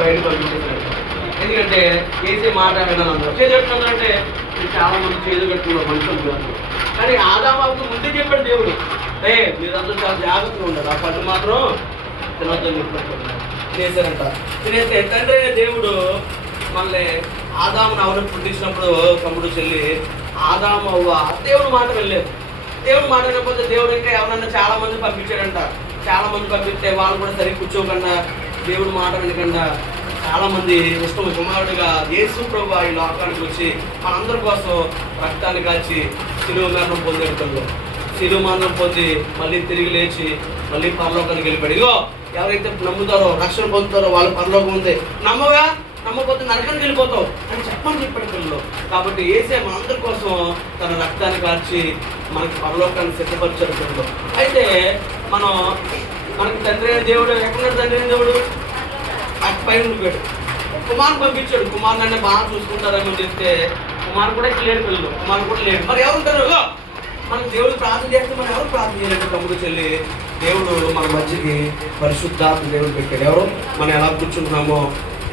బయట పంపించేసారు. ఎందుకంటే ఏసే మాట వినాలన్నారు. చేతులంటే చాలా మంది చేతులు కట్టుకున్నారు మనుషులు కాదు. కానీ ఆదామాకు ముందే చెప్పాడు దేవుడు, మీరందరూ చాలా జాగ్రత్తగా ఉండాలి, ఆ పండు మాత్రం తినొద్దని చెప్పారు. తినేసారంట. తినేస్తే తండ్రి అయిన దేవుడు మళ్ళీ ఆదామును అవన్నీ పుట్టించినప్పుడు తమ్ముడు చెల్లి ఆదాము అవ్వ దేవుడు మాట వెళ్ళలేదు. దేవుడు మాట వినకపోతే దేవుడు ఇంకా ఎవరన్నా చాలా మంది పంపించాడంట. చాలా మంది పంపిస్తే వాళ్ళు కూడా సరిగ్గా కూర్చోకుండా దేవుడు మాట వినకుండా చాలా మంది ఇష్టం కుమారుడిగా యేసు ప్రభువు ఈ లోకానికి వచ్చి మనందరి కోసం రక్తాన్ని కాచి శిలువ మరణం పొందేటంలో శిలువ మరణం పొంది మళ్ళీ తిరిగి లేచి మళ్ళీ పరలోకానికి వెళ్ళిపోయాడు. ఇగో ఎవరైతే నమ్ముతారో రక్షణ పొందుతారో వాళ్ళు పరలోకం ఉంది, నమ్మకపోతే నరకానికి వెళ్ళిపోతావు అని చెప్పాడు పిల్లలు. కాబట్టి యేసే మనందరి కోసం తన రక్తాన్ని కాల్చి మనకి పరలోకాన్ని సిద్ధపరిచాడు పిల్లలు. అయితే మనకి తండ్రి అయిన దేవుడు ఎక్కడున్నాడు? తండ్రి అయిన దేవుడు అటు పైన ఉండిపోయాడు. కుమారుని పంపించాడు. కుమారుని బాగా చూసుకుంటారని చెప్తే కుమారు కూడా లేడు పిల్లలు. కుమారు కూడా లేడు. మరి ఎవరు ఉంటారు? మనకు దేవుడు ప్రార్థన చేస్తే మనం ఎవరు ప్రార్థన చేయాలంటే తమ్ముడు చెల్లి దేవుడు మన మధ్యకి పరిశుద్ధాత్మ దేవుడు పెట్టాడు. ఎవరు మనం ఎలా కూర్చుంటున్నామో,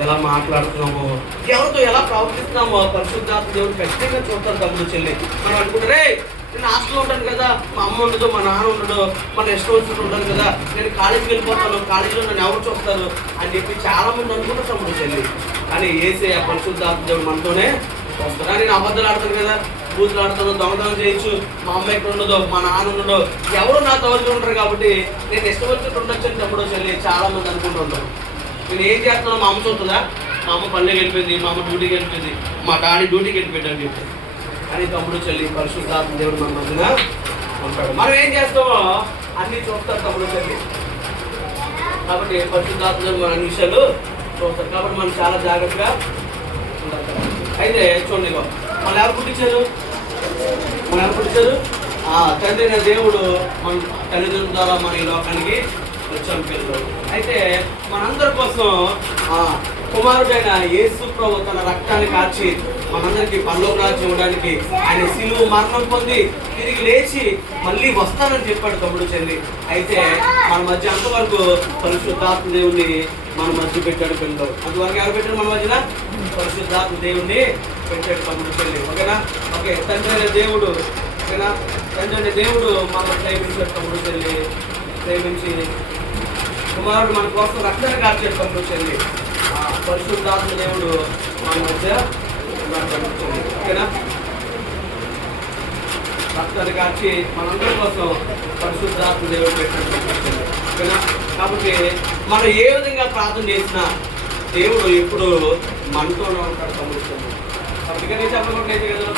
ఎలా మాట్లాడుతున్నామో, ఎవరితో ఎలా ప్రవర్తిస్తున్నామో పరిశుద్ధాత్మ దేవుడు ఖచ్చితంగా చూస్తారు తమ్ముడు చెల్లి. మనం అనుకుంటారే నేను హాస్టల్లో ఉంటాను కదా, మా అమ్మ ఉండదు, మా నాన్న ఉండడు, మన ఇష్టం వచ్చినట్టు ఉంటాను కదా, నేను కాలేజీకి వెళ్ళిపోతాను, కాలేజీలో నన్ను ఎవరు చూస్తారు అని చెప్పి చాలా మంది అనుకుంటారు తమ్ముడు చెల్లి. కానీ యేసే ఆ పరిశుద్ధాత్మ దేవుడు మనతోనే వస్తారు. నేను అబద్ధాలు ఆడతాను కదా, బూతులు ఆడతాను, దొంగతనం చేయొచ్చు, మా అమ్మ ఎక్కడ ఉండదో, మా నాన్న ఉండదో, ఎవరు నా తోటి ఉంటారు కాబట్టి నేను ఇష్టం వచ్చినట్టు ఉండొచ్చు అని తమ్ముడు చెల్లి చాలా మంది అనుకుంటుంటారు. నేను ఏం చేస్తున్నాను మా అమ్మ చూస్తుందా, మా అమ్మ పల్లెకి వెళ్ళిపోయింది, మా అమ్మ డ్యూటీకి వెళ్ళిపోయింది, మా డాడీ డ్యూటీకి వెళ్ళిపోయాడు అని చెప్పి. కానీ తమ్ముడు చెల్లి పరిశుద్ధాత్మ దేవుడు మన మధ్యన ఉంటాడు. మనం ఏం చేస్తామో అన్నీ చూస్తారు తమ్ముడు చెల్లి. కాబట్టి పరిశుద్ధాత్మ దేవుడు మన అన్ని విషయాలు చూస్తారు. కాబట్టి మనం చాలా జాగ్రత్తగా ఉండాలి. అయితే చూడండి, మనం ఎవరు పుట్టించారు? తండ్రి అయిన దేవుడు మన తల్లిదండ్రుల ద్వారా మన ఈ లోకానికి వచ్చాం పిల్లలు. అయితే మనందరి కోసం కుమారుడైన యేసు ప్రభు తన రక్తాన్ని కాచి మనందరికీ పరలోక రాజ్యం ఇవ్వడానికి ఆయన శిలువ మరణం పొంది తిరిగి లేచి మళ్ళీ వస్తానని చెప్పాడు తమ్ముడు చెల్లి. అయితే మన మధ్య అంతవరకు పరిశుద్ధాత్మ దేవుణ్ణి మన మధ్య పెట్టాడు పిల్లలు. అంతవరకు ఎవరు పెట్టాడు మన మధ్యన? పరిశుద్ధాత్మ దేవుణ్ణి పెట్టాడు తమ్ముడు చెల్లి. ఓకేనా? ఓకే. తండ్రి అయిన దేవుడు, ఓకేనా, తండ్రి అయిన దేవుడు మనం ప్రేమించాడు తమ్ముడు చెల్లి. ప్రేమించి కుమారుడు మన కోసం రక్తాన్ని కాల్చాడు తమ్ముడు చెల్లి. పరిశుద్ధాత్మ దేవుడు మన మధ్య ఓకేనా, రక్తాన్ని కాల్చి మనందరి కోసం పరిశుద్ధాత్మ దేవుడు పెట్టాడు ఓకేనా. కాబట్టి మనం ఏ విధంగా ప్రార్థన చేసినా దేవుడు ఎప్పుడు మనతోనే ఉంటాడు తమ్ముడు చెల్లి. కాబట్టి చెప్పకుండా అయితే కదా